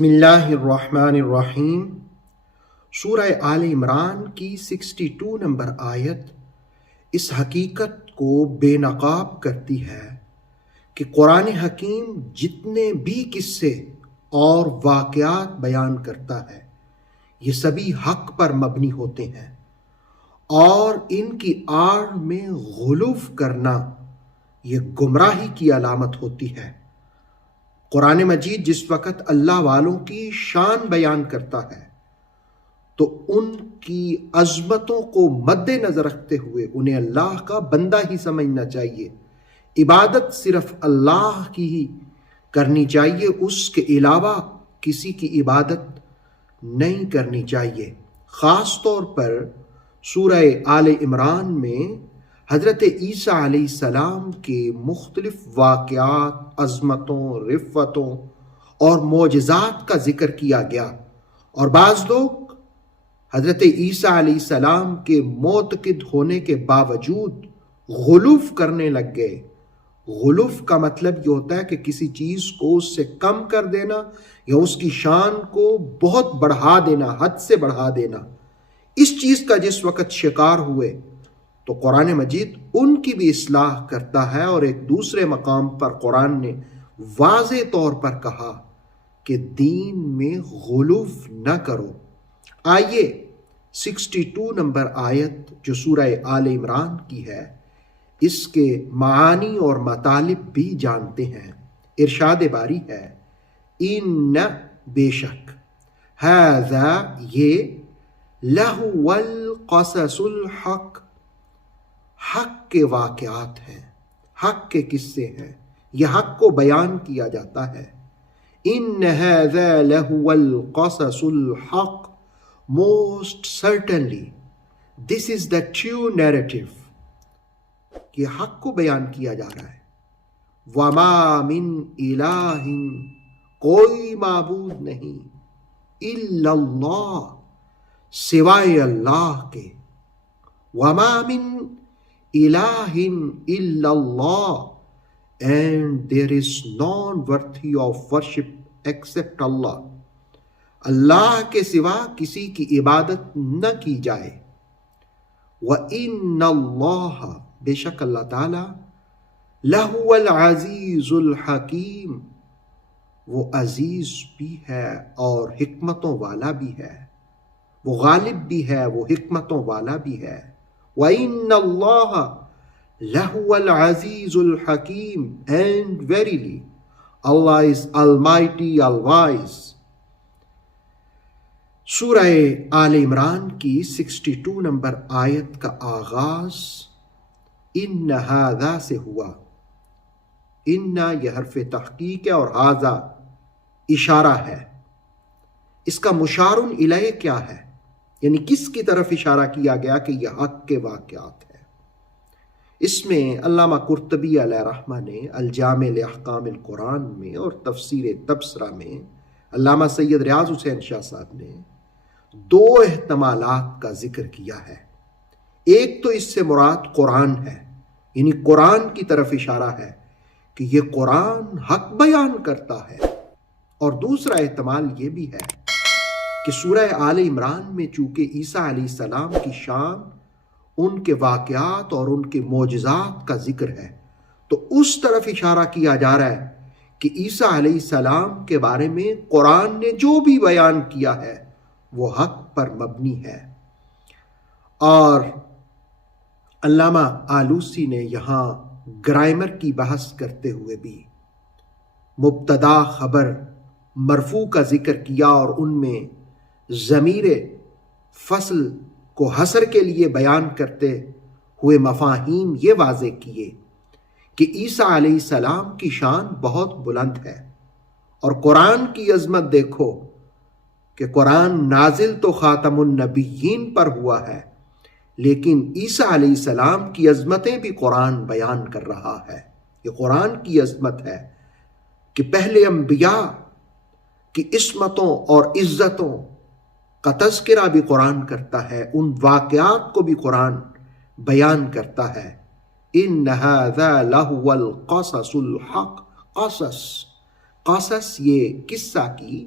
بسم اللہ الرحمن الرحیم۔ سورہ آل عمران کی 62 نمبر آیت اس حقیقت کو بے نقاب کرتی ہے کہ قرآن حکیم جتنے بھی قصے اور واقعات بیان کرتا ہے یہ سبھی حق پر مبنی ہوتے ہیں، اور ان کی آڑ میں غلو کرنا یہ گمراہی کی علامت ہوتی ہے۔ قرآن مجید جس وقت اللہ والوں کی شان بیان کرتا ہے تو ان کی عظمتوں کو مد نظر رکھتے ہوئے انہیں اللہ کا بندہ ہی سمجھنا چاہیے۔ عبادت صرف اللہ کی ہی کرنی چاہیے، اس کے علاوہ کسی کی عبادت نہیں کرنی چاہیے۔ خاص طور پر سورہ آل عمران میں حضرت عیسیٰ علیہ السلام کے مختلف واقعات، عظمتوں، رفتوں اور معجزات کا ذکر کیا گیا، اور بعض لوگ حضرت عیسیٰ علیہ السلام کے معتقد ہونے کے باوجود غلو کرنے لگ گئے۔ غلو کا مطلب یہ ہوتا ہے کہ کسی چیز کو اس سے کم کر دینا یا اس کی شان کو بہت بڑھا دینا، حد سے بڑھا دینا۔ اس چیز کا جس وقت شکار ہوئے تو قرآن مجید ان کی بھی اصلاح کرتا ہے، اور ایک دوسرے مقام پر قرآن نے واضح طور پر کہا کہ دین میں غلو نہ کرو۔ آئیے 62 نمبر آیت جو سورہ آل عمران کی ہے اس کے معانی اور مطالب بھی جانتے ہیں۔ ارشاد باری ہے، ان بے شک، ھذا یہ، لہو القصص الحق، حق کے واقعات ہیں، حق کے قصے ہیں، یہ حق کو بیان کیا جاتا ہے۔ ان ھذا لہو القصص الحق، most certainly this is the true narrative, کہ حق کو بیان کیا جا رہا ہے۔ وما من الہ، کوئی معبود نہیں، الا اللہ، سوائے اللہ کے۔ وما من الہ الا اللہ، and there is none worthy of worship except اللہ، اللہ کے سوا کسی کی عبادت نہ کی جائے۔ وَإِنَّ اللَّهَ، بے شک اللہ تعالی، لَهُوَ الْعَزِيزُ الْحَكِيمُ، وہ عزیز بھی ہے اور حکمتوں والا بھی ہے، وہ غالب بھی ہے، وہ حکمتوں والا بھی ہے۔ وَإِنَّ اللَّهَ لَهُوَ الْعَزِيزُ الْحَكِيمُ، and verily Allah is almighty, all-wise۔ سورہ آل عمران کی 62 نمبر آیت کا آغاز ان ھذا سے ہوا۔ ان یہ حرف تحقیق ہے اور ھذا اشارہ ہے۔ اس کا مشار الیہ کیا ہے، یعنی کس کی طرف اشارہ کیا گیا کہ یہ حق کے واقعات ہیں۔ اس میں علامہ قرطبی علیہ رحمہ نے الجامع لاحکام القرآن میں اور تفسیر تبصرہ میں علامہ سید ریاض حسین شاہ صاحب نے دو احتمالات کا ذکر کیا ہے۔ ایک تو اس سے مراد قرآن ہے، یعنی قرآن کی طرف اشارہ ہے کہ یہ قرآن حق بیان کرتا ہے، اور دوسرا احتمال یہ بھی ہے کہ سورہ آل عمران میں چونکہ عیسیٰ علیہ السلام کی شان، ان کے واقعات اور ان کے معجزات کا ذکر ہے، تو اس طرف اشارہ کیا جا رہا ہے کہ عیسیٰ علیہ السلام کے بارے میں قرآن نے جو بھی بیان کیا ہے وہ حق پر مبنی ہے۔ اور علامہ آلوسی نے یہاں گرامر کی بحث کرتے ہوئے بھی مبتدا خبر مرفوع کا ذکر کیا، اور ان میں ضمیر فصل کو حصر کے لیے بیان کرتے ہوئے مفاہیم یہ واضح کیے کہ عیسیٰ علیہ السلام کی شان بہت بلند ہے، اور قرآن کی عظمت دیکھو کہ قرآن نازل تو خاتم النبیین پر ہوا ہے، لیکن عیسیٰ علیہ السلام کی عظمتیں بھی قرآن بیان کر رہا ہے۔ یہ قرآن کی عظمت ہے کہ پہلے انبیاء کی عصمتوں اور عزتوں کا تذکرہ بھی قرآن کرتا ہے، ان واقعات کو بھی قرآن بیان کرتا ہے۔ ان ھذا لہو القصص الحق، قصص، قصص یہ قصہ کی